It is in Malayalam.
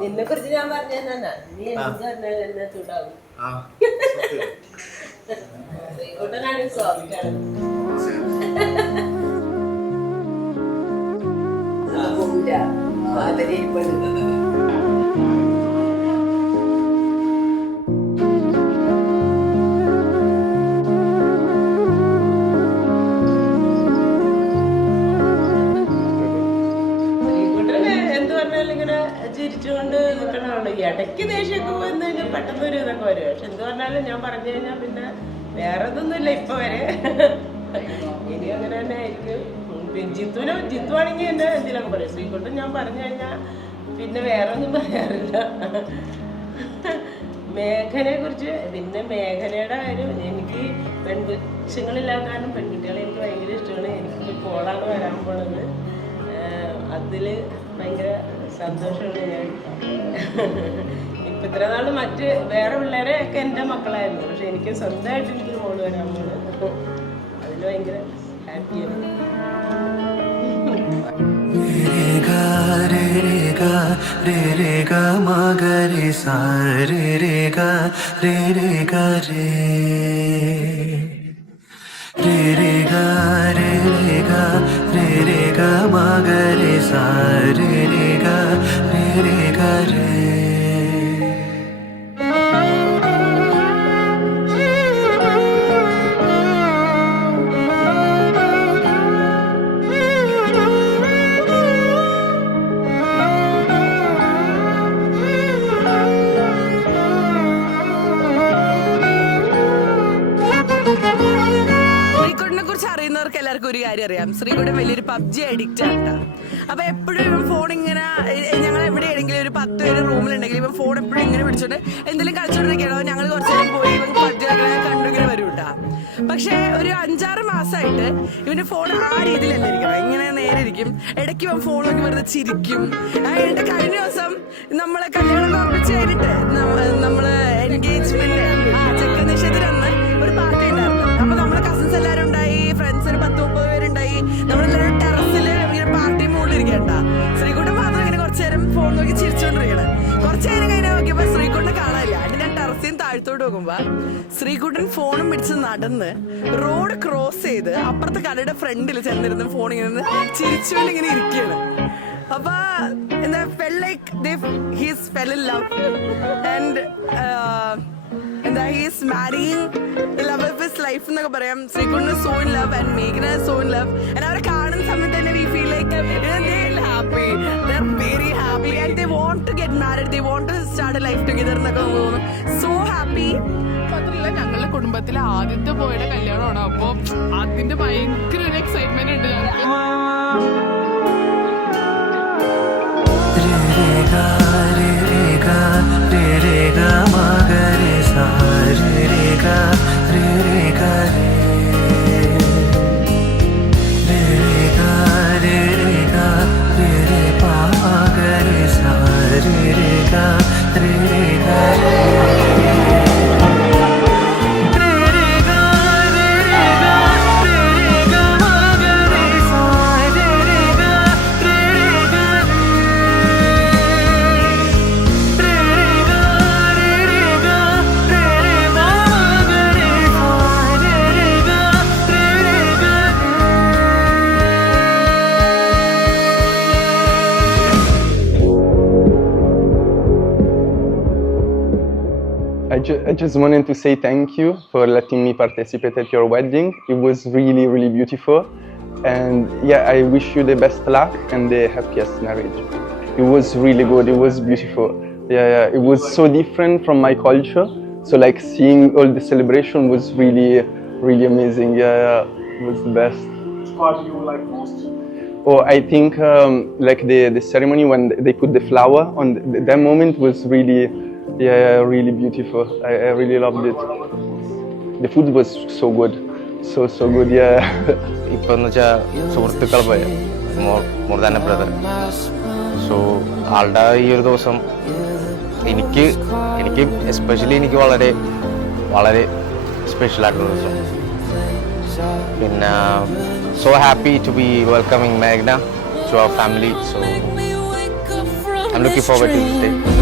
നിന്നെ കുറിച്ച് ഞാൻ പറഞ്ഞ നീ എന്ത് പറഞ്ഞാലും എന്നെ ചൂടാവും. ശ്രീകുട്ടനാണ് സോഫ്റ്റാണ്. ചിരിച്ചുകൊണ്ട് നിൽക്കണതാണ്. ഇടയ്ക്ക് ദേഷ്യമൊക്കെ വന്നു കഴിഞ്ഞാൽ പെട്ടെന്ന് ഒരു ഇതൊക്കെ വരും. പക്ഷെ എന്ത് പറഞ്ഞാലും ഞാൻ പറഞ്ഞു കഴിഞ്ഞാൽ പിന്നെ വേറെ ഇതൊന്നുമില്ല ഇപ്പൊ വരെ. ഇനി അങ്ങനെ തന്നെ ആയിരിക്കും. ജിത്തു ആണെങ്കിൽ എന്നെ എന്തിനൊക്കെ പറയും. ശ്രീകുട്ടൻ ഞാൻ പറഞ്ഞു കഴിഞ്ഞാൽ പിന്നെ വേറെ ഒന്നും പറയാറില്ല. മേഘനയെ കുറിച്ച് പിന്നെ മേഘനയുടെ കാര്യം എനിക്ക് പെൺകൊച്ചുങ്ങളില്ലാത്ത കാരണം പെൺകുട്ടികളെ എനിക്ക് ഭയങ്കര ഇഷ്ടമാണ്. എനിക്ക് പോളാണ് വരാൻ പോണത്. അതിൽ ഭയങ്കര സന്തോഷമാണ്. ഞാൻ ഇപ്പം ഇത്ര നാൾ മറ്റ് വേറെ പിള്ളേരെ ഒക്കെ എൻ്റെ മക്കളായിരുന്നു. പക്ഷെ എനിക്ക് സ്വന്തമായിട്ട് എനിക്കൊരു മോള് വരാൻ പോണ്. അതിൽ ഭയങ്കര ഹാപ്പിയാണ്. എല്ലാവർക്കും ഒരു കാര്യം അറിയാം, ശ്രീകുട്ടൻ വലിയൊരു പബ്ജി അഡിക്റ്റ് ആണ്. അപ്പൊ എപ്പോഴും ഇവൻ ഫോൺ ഇങ്ങനെ, ഞങ്ങൾ എവിടെയാണെങ്കിലും ഒരു 10 പേര് റൂമിലുണ്ടെങ്കിൽ ഇവൻ ഫോൺ എപ്പോഴും ഇങ്ങനെ പിടിച്ചോണ്ട് എന്തെങ്കിലും കളിച്ചോണ്ടിരിക്കണോ. ഞങ്ങൾ കുറച്ചു നേരം പോയി ഇവൻ പബ്ജി കണ്ടു ഇങ്ങനെ വരും കേട്ടാ. പക്ഷെ ഒരു 5-6 മാസമായിട്ട് ഇവന്റെ ഫോൺ ആ രീതിയിലല്ല ഇരിക്കണം, ഇങ്ങനെ നേരെ ഇരിക്കും. ഇടയ്ക്ക് ഇവൻ ഫോൺ നോക്കി വെറുതെ ചിരിക്കും. എന്നിട്ട് കഴിഞ്ഞ ദിവസം നമ്മളെ കല്യാണം ഓർമ്മിച്ച് കഴിഞ്ഞിട്ട് നമ്മള് എൻഗേജ്മെന്റ് ചെക്കൻ നിഷേധരന്ന് ഒരു പാർട്ടി ഉണ്ടായിരുന്നു. അപ്പൊ നമ്മളെ കസിൻസ് എല്ലാവരും ഉണ്ടായി, ഫ്രണ്ട്സ് ഒരു 10-30 പേരുണ്ടായി. നമ്മളെല്ലാവരും ടെറസില് ഇങ്ങനെ പാർട്ടി മൂടിയിരിക്കണ്ട. ശ്രീകുട്ടൻ മാത്രം ഇങ്ങനെ കുറച്ചു നേരം ഫോൺ നോക്കി ചിരിച്ചോണ്ടിരിക്കണേ. കുറച്ചു നേരം കഴിഞ്ഞാൽ നോക്കിയപ്പോ ശ്രീകുട്ടനെ കാണാനില്ല. അതിന് ഞാൻ ടെറസിൽ താഴ്ത്തോട്ട് നോക്കുമ്പോ ശ്രീകുട്ടൻ ഫോണും പിടിച്ച് നടന്ന് റോഡ് ക്രോസ് ചെയ്ത് അപ്പുറത്തെ കടയുടെ ഫ്രണ്ടിൽ ചെന്നിരുന്ന് ഫോൺ ഇങ്ങനെ ചിരിച്ചുകൊണ്ട് ഇങ്ങനെ ഇരിക്കുകയാണ്. അപ്പൊ എന്താ he's fell in love and എന്താ he's marrying the love of his life എന്നൊക്കെ പറയാം. Sreekuttan so in love and Meghna is so in love. and അവരെ കാണുന്ന സമയത്ത് തന്നെ we feel like they're happy, they're very happy and they want to get married, they want to start a life together എന്നൊക്കെ തോന്നുന്നു. so happy. മാത്രല്ല ഞങ്ങളുടെ കുടുംബത്തിലെ ആദ്യത്തെ പോയുടെ കല്യാണമാണ്. അപ്പൊ അതിന്റെ ഭയങ്കര ഒരു എക്സൈറ്റ്മെന്റ് ഉണ്ട് ഞങ്ങൾക്ക്. I just wanted to say thank you for letting me participate at your wedding. It was really, really beautiful. And yeah, I wish you the best luck and the happiest marriage. It was really good. It was beautiful. Yeah. It was so different from my culture. So like seeing all the celebration was really, really amazing. Yeah. It was the best. Which part do you like most? Oh, I think like the ceremony when they put the flower on, that moment was really, really beautiful. I really loved it. The food was so good. So good, yeah. ഇപ്പം സുഹൃത്തുക്കൾ more than A brother. So ആളുടെ ഈ ഒരു ദിവസം എനിക്ക് എസ്പെഷ്യലി എനിക്ക് വളരെ വളരെ സ്പെഷ്യൽ ആയിട്ടുള്ള ദിവസം. പിന്നെ so happy to be welcoming Meghna to our family, so I'm looking forward to this day.